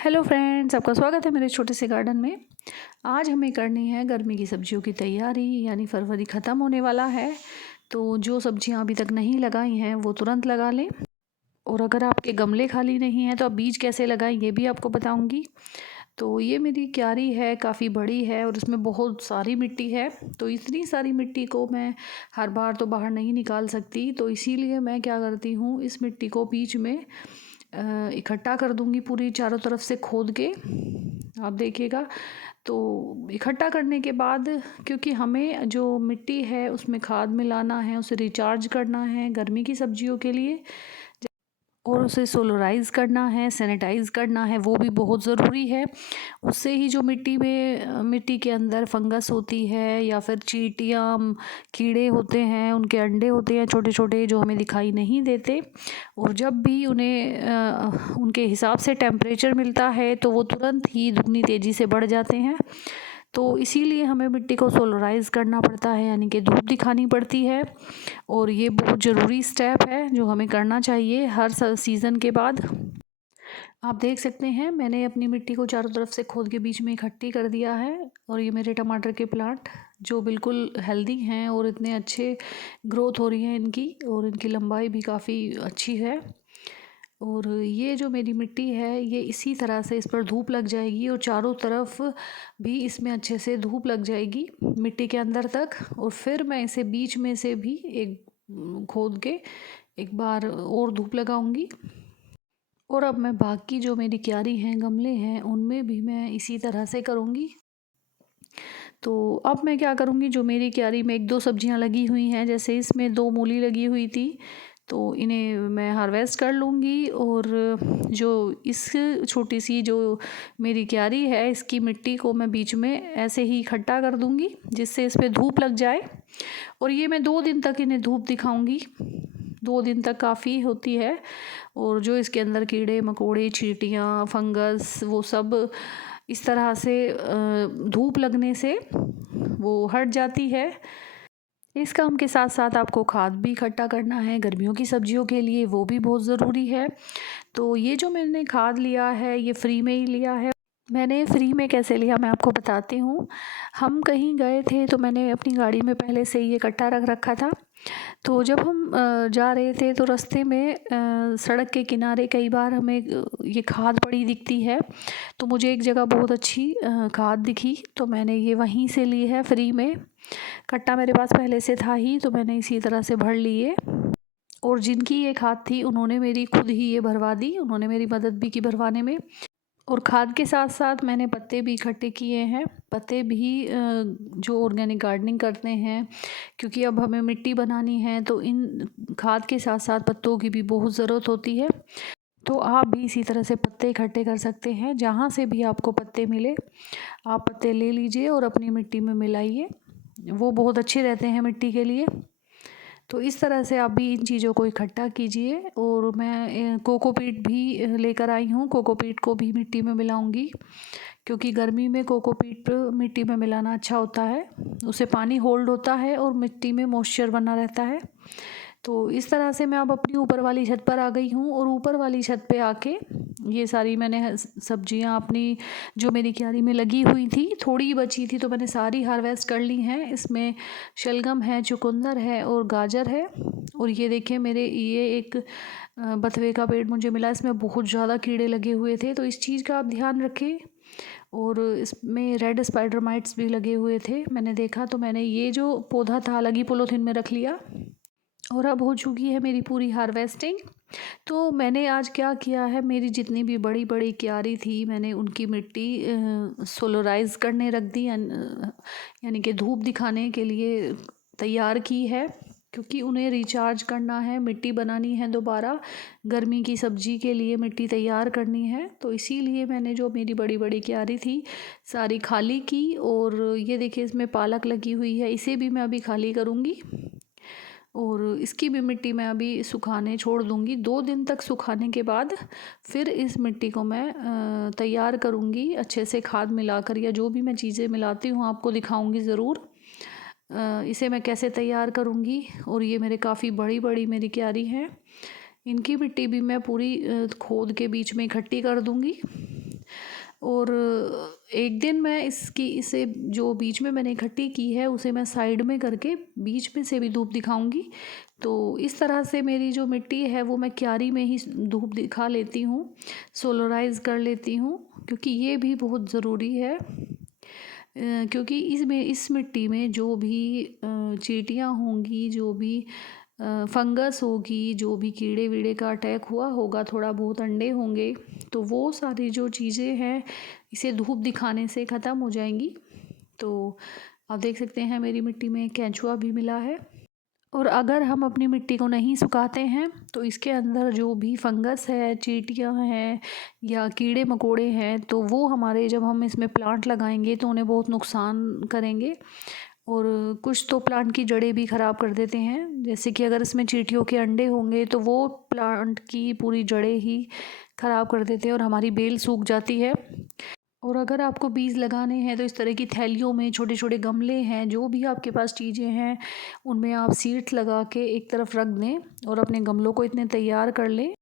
Hello friends, आपका स्वागत है मेरे छोटे से गार्डन में। आज हमें करनी है गर्मी की सब्जियों की तैयारी, यानी फरवरी ख़त्म होने वाला है। तो जो सब्जियां अभी तक नहीं लगाई हैं वो तुरंत लगा लें। और अगर आपके गमले खाली नहीं हैं तो आप बीज कैसे लगाएं ये भी आपको बताऊंगी। तो ये मेरी क्यारी है, काफ़ी बड़ी है और इसमें बहुत सारी मिट्टी है। तो इतनी सारी मिट्टी को मैं हर बार तो बाहर नहीं निकाल सकती, तो इसीलिए मैं क्या करती हूँ, इस मिट्टी को बीच में इकट्ठा कर दूंगी पूरी चारों तरफ से खोद के। आप देखिएगा। तो इकट्ठा करने के बाद, क्योंकि हमें जो मिट्टी है उसमें खाद मिलाना है, उसे रिचार्ज करना है गर्मी की सब्जियों के लिए, और उसे सोलराइज़ करना है, सैनिटाइज़ करना है, वो भी बहुत ज़रूरी है। उससे ही जो मिट्टी के अंदर फंगस होती है या फिर चींटियाँ, कीड़े होते हैं, उनके अंडे होते हैं छोटे छोटे जो हमें दिखाई नहीं देते, और जब भी उन्हें उनके हिसाब से टेम्परेचर मिलता है तो वो तुरंत ही दुगनी तेज़ी से बढ़ जाते हैं। तो इसीलिए हमें मिट्टी को सोलराइज़ करना पड़ता है, यानी कि धूप दिखानी पड़ती है। और ये बहुत ज़रूरी स्टेप है जो हमें करना चाहिए हर सीज़न के बाद। आप देख सकते हैं, मैंने अपनी मिट्टी को चारों तरफ से खोद के बीच में इकट्ठी कर दिया है। और ये मेरे टमाटर के प्लांट जो बिल्कुल हेल्दी हैं और इतने अच्छे ग्रोथ हो रही है इनकी, और इनकी लंबाई भी काफ़ी अच्छी है। और ये जो मेरी मिट्टी है, ये इसी तरह से इस पर धूप लग जाएगी और चारों तरफ भी इसमें अच्छे से धूप लग जाएगी मिट्टी के अंदर तक। और फिर मैं इसे बीच में से भी एक खोद के एक बार और धूप लगाऊंगी। और अब मैं बाकी जो मेरी क्यारी हैं, गमले हैं, उनमें भी मैं इसी तरह से करूँगी। तो अब मैं क्या करूँगी, जो मेरी क्यारी में एक दो सब्जियां लगी हुई हैं, जैसे इसमें दो मूली लगी हुई थी, तो इन्हें मैं हार्वेस्ट कर लूँगी। और जो इस छोटी सी जो मेरी क्यारी है, इसकी मिट्टी को मैं बीच में ऐसे ही इकट्ठा कर दूँगी जिससे इस पर धूप लग जाए। और ये मैं 2 दिन तक इन्हें धूप दिखाऊँगी। 2 दिन तक काफ़ी होती है। और जो इसके अंदर कीड़े मकोड़े, चींटियाँ, फंगस, वो सब इस तरह से धूप लगने से वो हट जाती है। इस काम के साथ साथ आपको खाद भी इकट्ठा करना है गर्मियों की सब्जियों के लिए, वो भी बहुत ज़रूरी है। तो ये जो मैंने खाद लिया है, ये फ्री में ही लिया है। मैंने फ्री में कैसे लिया मैं आपको बताती हूँ। हम कहीं गए थे तो मैंने अपनी गाड़ी में पहले से ही इकट्ठा रख रखा था। तो जब हम जा रहे थे तो रास्ते में सड़क के किनारे कई बार हमें ये खाद पड़ी दिखती है। तो मुझे एक जगह बहुत अच्छी खाद दिखी, तो मैंने ये वहीं से ली है फ्री में। कट्टा मेरे पास पहले से था ही, तो मैंने इसी तरह से भर लिए। और जिनकी ये खाद थी उन्होंने मेरी खुद ही ये भरवा दी, उन्होंने मेरी मदद भी की भरवाने में। और खाद के साथ साथ मैंने पत्ते भी इकट्ठे किए हैं। पत्ते भी जो ऑर्गेनिक गार्डनिंग करते हैं, क्योंकि अब हमें मिट्टी बनानी है तो इन खाद के साथ साथ पत्तों की भी बहुत ज़रूरत होती है। तो आप भी इसी तरह से पत्ते इकट्ठे कर सकते हैं, जहाँ से भी आपको पत्ते मिले आप पत्ते ले लीजिए और अपनी मिट्टी में मिलाइए, वो बहुत अच्छे रहते हैं मिट्टी के लिए। तो इस तरह से आप भी इन चीज़ों को इकट्ठा कीजिए। और मैं कोकोपीट भी लेकर आई हूँ, कोकोपीट को भी मिट्टी में मिलाऊंगी, क्योंकि गर्मी में कोकोपीट मिट्टी में मिलाना अच्छा होता है। उससे पानी होल्ड होता है और मिट्टी में मॉइस्चर बना रहता है। तो इस तरह से मैं अब अपनी ऊपर वाली छत पर आ गई हूँ। और ऊपर वाली छत पे आके ये सारी मैंने सब्जियाँ अपनी जो मेरी क्यारी में लगी हुई थी, थोड़ी बची थी तो मैंने सारी हार्वेस्ट कर ली हैं। इसमें शलगम है, चुकंदर है और गाजर है। और ये देखिए, मेरे ये एक बथुए का पेड़ मुझे मिला, इसमें बहुत ज़्यादा कीड़े लगे हुए थे, तो इस चीज़ का आप ध्यान रखें। और इसमें रेड स्पाइडर माइट्स भी लगे हुए थे, मैंने देखा, तो मैंने ये जो पौधा था अलग ही पॉलीथीन में रख लिया। और अब हो चुकी है मेरी पूरी हार्वेस्टिंग। तो मैंने आज क्या किया है, मेरी जितनी भी बड़ी बड़ी क्यारी थी मैंने उनकी मिट्टी सोलराइज़ करने रख दी, यानी कि धूप दिखाने के लिए तैयार की है। क्योंकि उन्हें रिचार्ज करना है, मिट्टी बनानी है दोबारा, गर्मी की सब्जी के लिए मिट्टी तैयार करनी है। तो इसीलिए मैंने जो मेरी बड़ी बड़ी क्यारी थी सारी खाली की। और ये देखिए, इसमें पालक लगी हुई है, इसे भी मैं अभी खाली करूँगी। और इसकी भी मिट्टी मैं अभी सुखाने छोड़ दूँगी। 2 दिन तक सुखाने के बाद फिर इस मिट्टी को मैं तैयार करूँगी अच्छे से, खाद मिलाकर, या जो भी मैं चीज़ें मिलाती हूँ आपको दिखाऊँगी ज़रूर। इसे मैं कैसे तैयार करूँगी। और ये मेरे काफ़ी बड़ी बड़ी मेरी क्यारी हैं, इनकी मिट्टी भी मैं पूरी खोद के बीच में इकट्ठी कर दूँगी। और एक दिन मैं इसे जो बीच में मैंने इकट्ठी की है उसे मैं साइड में करके बीच में से भी धूप दिखाऊंगी। तो इस तरह से मेरी जो मिट्टी है वो मैं क्यारी में ही धूप दिखा लेती हूँ, सोलराइज कर लेती हूँ, क्योंकि ये भी बहुत ज़रूरी है। क्योंकि इस मिट्टी में जो भी चींटियाँ होंगी, जो भी फंगस होगी, जो भी कीड़े वीड़े का अटैक हुआ होगा, थोड़ा बहुत अंडे होंगे, तो वो सारी जो चीज़ें हैं इसे धूप दिखाने से ख़त्म हो जाएंगी। तो आप देख सकते हैं मेरी मिट्टी में केंचुआ भी मिला है। और अगर हम अपनी मिट्टी को नहीं सुखाते हैं तो इसके अंदर जो भी फंगस है, चींटियाँ हैं या कीड़े मकोड़े हैं, तो वो हमारे जब हम इसमें प्लांट लगाएंगे तो उन्हें बहुत नुकसान करेंगे। और कुछ तो प्लांट की जड़ें भी ख़राब कर देते हैं, जैसे कि अगर इसमें चींटियों के अंडे होंगे तो वो प्लांट की पूरी जड़ें ही ख़राब कर देते हैं और हमारी बेल सूख जाती है। और अगर आपको बीज लगाने हैं तो इस तरह की थैलियों में, छोटे छोटे गमले हैं, जो भी आपके पास चीज़ें हैं उनमें आप सीड्स लगा के एक तरफ रख दें और अपने गमलों को इतने तैयार कर लें